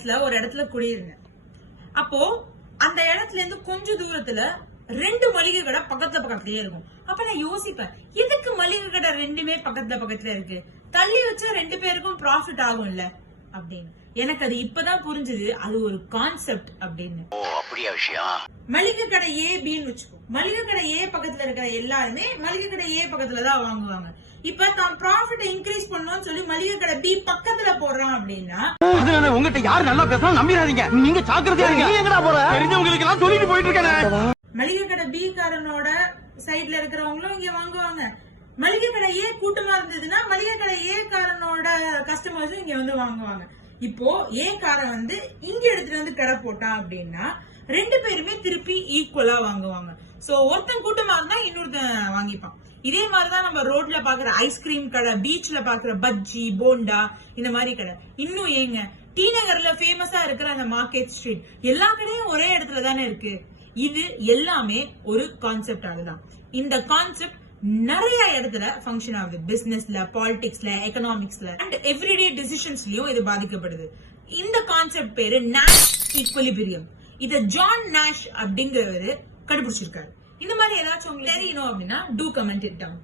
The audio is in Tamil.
வயசுல ஒரு இடத்துல குடியிருந்தேன். அப்போ அந்த இடத்துல இருந்து கொஞ்சம் தூரத்துல 2 மளிகை கடை பக்கத்துலயே இருக்கும். அப்ப நான் யோசிப்பேன், எதுக்கு மளிகை கடை 2மே பக்கத்துல இருக்கு, தள்ளி வச்சா 2 பேருக்கும் ப்ராஃபிட் ஆகும்ல அப்படின்னு. எனக்கு அது இப்பதான் புரிஞ்சது, அது ஒரு கான்செப்ட் அப்படின்னு. மளிகை கடை ஏ பின்னு வச்சுக்கோ. மளிகை கடை ஏ பக்கத்துல இருக்கிற எல்லாருமே மளிகை கடை ஏ பக்கத்துலதான் வாங்குவாங்க. இப்ப தான் ப்ராஃபிட் இன்க்ரீஸ் பண்ணணும்னு சொல்லி மளிகை கடை பி பக்கத்துல போடுறான் அப்படின்னா, உங்ககிட்ட யாரு நல்லா பேசலாம் நம்பிடாதீங்க, நீங்க ஜாக்கிரதையா இருங்க. நீ எங்கடா போற? தெரிஞ்சவங்களுக்கு எல்லாம் சொல்லிட்டு போயிட்டு இருக்கேன். மளிகை கடை பி காரனோட சைட்ல இருக்கிறவங்களும் இங்க வாங்குவாங்க. மளிகை கடை ஏ கூட்டமா இருந்ததுன்னா மளிகை கடை ஏ காரனோட கஸ்டமர்ஸும் இங்க வந்து வாங்குவாங்க. இப்போ ஏ காரன் வந்து இங்க எடுத்துட்டு வந்து கடை போட்டான் அப்படின்னா 2 பேருமே திருப்பி ஈக்குவலா வாங்குவாங்க. சோ ஒருத்தன் கூட்டமா இருந்தா இன்னொருத்தன் வாங்கிப்பான். இதே மாதிரிதான் நம்ம ரோட்ல பாக்குற ஐஸ்கிரீம் கடை, பீச்ல பாக்குற பஜ்ஜி, போண்டா, இந்த மாதிரி கடை. இன்னும் ஏங்க டி நகர்ல ஃபேமஸா இருக்கிற அந்த மார்க்கெட் ஸ்ட்ரீட், எல்லா கடையும் ஒரே இடத்துல தானே இருக்கு. இது எல்லாமே ஒரு கான்செப்ட் ஆகுதான். இந்த கான்செப்ட் நிறைய இடத்துல ஃபங்க்ஷன் ஆகுது. பிசினஸ்ல, பாலிடிக்ஸ்ல, எக்கனாமிக்ஸ்ல அண்ட் எவ்ரிடே டிசிஷன்ஸ்லயும் இது பாதிக்கப்படுது. இந்த கான்செப்ட் பேரு நாஷ் ஈக்வலிபிரியம். இத ஜான் நாஷ் அப்படிங்கிறவரு கண்டுபிடிச்சிருக்காரு. இந்த மாதிரி ஏதாச்சும் உங்களுக்கு தெரியணும் அப்படின்னா டூ கமெண்ட் இட் டவுன்.